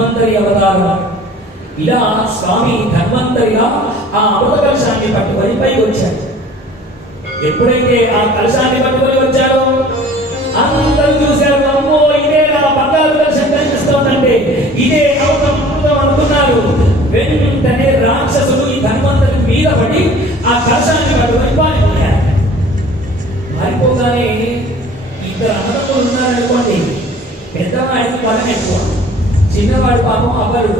ధన్వంతరి అవతారం. ఇలా స్వామి ధన్వంతరిగా ఆ అమృత కలశాన్ని పట్టుకొని పైకి వచ్చాడు ఎప్పుడైతే ఆ కలశాన్ని పట్టుకొని వచ్చారో అందరూ చూశారు అమ్మో ఇదే నా బంగారు కలశం కనిపిస్తోందంటే ఇదే అమృతం అమృతం అనుకున్నారు. వెంటనే రాక్షసులు ఈ ధన్వంతరి మీద పడి ఆ కలశాన్ని పట్టుకొని పారిపోయారు. పారిపోగానే ఇద్దరు అన్నదమ్ములు ఉన్నారనుకోండి పెద్దవాడికి బలం ఎక్కువ. చిన్నవాడు పాపం అవ్వడు.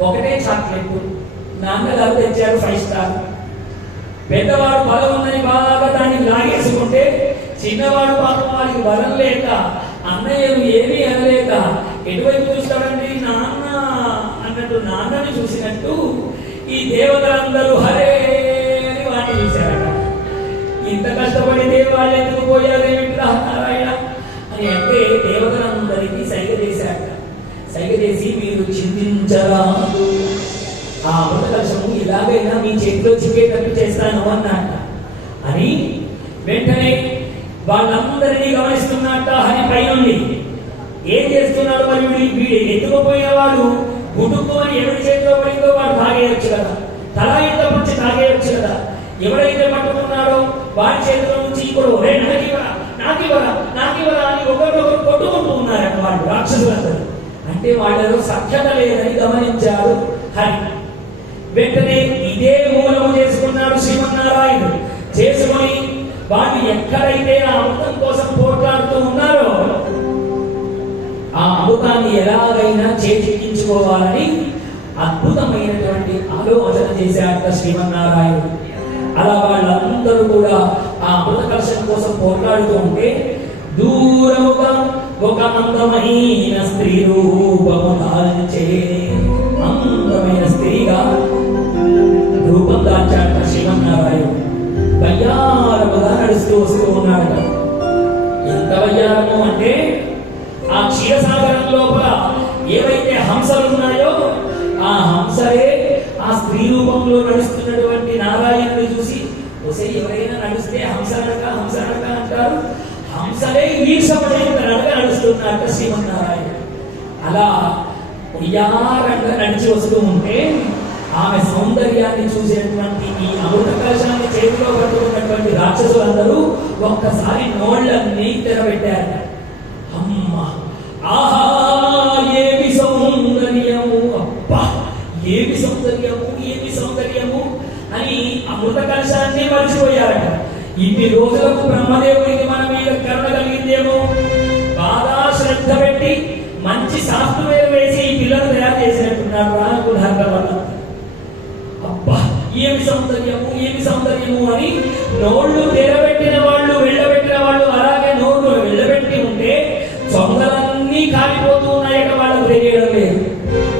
ఒకటే చాక్లెట్ నాన్నగారు తెచ్చారు ఫైవ్ స్టార్ పెద్దవాడు బలం ఉందని బాగా దాన్ని లాగేసుకుంటే చిన్నవాడు పాపం వాళ్ళకి బలం లేక అన్నయ్యలు ఏమీ అనలేక ఎటువైపు చూస్తాడండి నాన్న? అన్నట్టు నాన్నని చూసినట్టు ఈ దేవతలందరూ హరే అని వాటిని చూశారట. ఇంత కష్టపడితే వాళ్ళు ఎందుకు పోయారు సైగదేసి మీరు చింతించరాదు. ఆ అమృత ఇలాగైనా మీ చేతిలో చిక్కేటట్టు చేస్తాను అన్నాట అని వెంటనే వాళ్ళందరినీ గమనిస్తున్నట్ట హరి పైనుండి ఏం చేస్తున్నాడు మరి వీడు? వీడు ఎత్తుకుపోయిన గుడుకు అని ఎవరి చేతిలో పడిందో వాడు తాగేయచ్చు కదా. తల ఇంత పుచ్చి తాగేయచ్చు కదా. ఎవరైతే పట్టుకున్నాడో వాడి చేతిలో నుంచి ఇప్పుడు రే నాకివరా నాకివరా నాకివరా అని ఒకరినొకరు కొట్టుకుంటూ ఉన్నారట వాళ్ళు రాక్షసులందరూ. అంటే వాళ్ళలో సఖ్యత లేదని గమనించారు హరి. వెంటనే ఇదే మూలము చేసుకున్నాడు శ్రీమన్నారాయణుడు. చేసుకొని వాళ్ళు ఎక్కడైతే ఆ అమృతం కోసం పోట్లాడుతూ ఉన్నారో ఆ అమృతాన్ని ఎలాగైనా చేజిక్కించుకోవాలని అద్భుతమైనటువంటి ఆలోచన చేశాట శ్రీమన్నారాయణుడు. అలా వాళ్ళందరూ కూడా ఆ అమృత కలశం కోసం పోట్లాడుతూ ఉంటే దూరం ఒక అందమైన స్త్రీ రూపము దాల్చే అందమైన స్త్రీగా రూపం దాల్చాట శ్రీమన్నారాయణుడు వయ్యారముగా నడుస్తూ వస్తూ ఉన్నాడట. ఎంత వయ్యారము అంటే ఆ క్షీరసాగరం లోపల ఏవైతే హంసలు ఉన్నాయో ఆ హంసలే ఆ స్త్రీ రూపంలో నడుస్తున్నటువంటి నారాయణుడు చూసి ఒసే ఎవరైనా నడిస్తే హంస నడక హంస నడక సరే హంసలే ఈర్షపడేంత నడక నడుస్తున్నట్ట శ్రీమన్నారాయణ అలా ఉయ్యారంగా నడిచి వస్తూ ఉంటే ఆమె సౌందర్యాన్ని చూసినటువంటి ఈ అమృత కలశాన్ని చేతిలో పట్టుకున్నటువంటి రాక్షసులందరూ ఒక్కసారి నోళ్ళన్నీ తెరబెట్టారు అమ్మ ఆహా ఏమి సౌందర్యము? అబ్బా ఏమి సౌందర్యము ఏమి సౌందర్యము అని అమృత కలశాన్ని మర్చిపోయారట. ఇన్ని రోజులకు బ్రహ్మదేవుడికి మన సాఫ్ట్వేర్ వేసి ఈ పిల్లలు తయారు చేసినట్టున్నారు రానుకున్నారు వల్ల అబ్బా ఏమి సౌందర్యము ఏమి సౌందర్యము అని నోళ్ళు తెరబెట్టిన వాళ్ళు వెళ్ళబెట్టిన వాళ్ళు అలాగే నోళ్ళు వెళ్ళబెట్టి ఉంటే చొంగలన్నీ కాలిపోతూ ఉన్నాయట వాళ్ళు తెలియడం లేదు.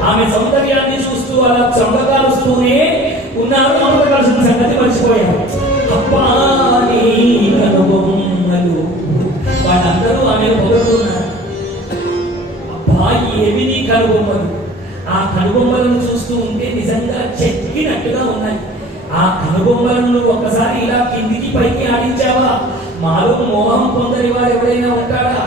ఆమె సౌందర్యాన్ని చూస్తూ అలా చొంగ కాలుస్తూనే అబ్బా ఏమి కనుబొమ్మలు. ఆ కనుబొమ్మలను చూస్తూ ఉంటే నిజంగా చెక్కినట్టుగా ఉన్నాయి. ఆ కనుబొమ్మలను ఒక్కసారి ఇలా కిందికి పైకి ఆడించావా? మాలో మోహం పొందని వారు ఎవరైనా ఉంటారా?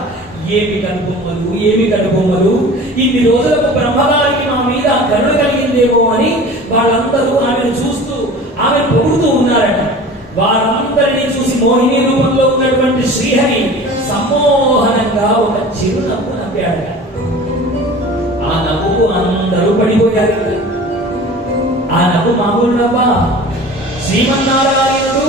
ఏమి కనుబొమ్మలు ఏమి కనుబొమ్మలు? ఇన్ని రోజులకు బ్రహ్మగారికి మా మీద కరుణ కలిగిందేమో అని వాళ్ళందరూ ఆమెను చూస్తూ ఆమెను పొగుడుతూ ఉన్నారట. వారందరినీ చూసి మోహిని రూపంలో ఉన్నటువంటి శ్రీహరి సమ్మోహనంగా ఒక చిరునవ్వు నవ్వాడట. అందరూ పడిపోయారు. ఆ నవ్వు మామూలు నవ్వా శ్రీమన్నారాయణుడు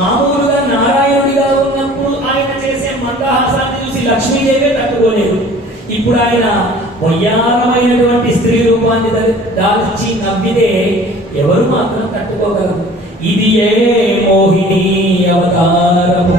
మామూలుగా నారాయణుడిగా ఉన్నప్పుడు ఆయన చేసే మందహాసాన్ని చూసి లక్ష్మీదేవే తట్టుకోలేదు. ఇప్పుడు ఆయన వయ్యారమైనటువంటి స్త్రీ రూపాన్ని దాల్చి నవ్వితే ఎవరు మాత్రం తట్టుకోగలరు? ఇది ఏ మోహిని అవతారము?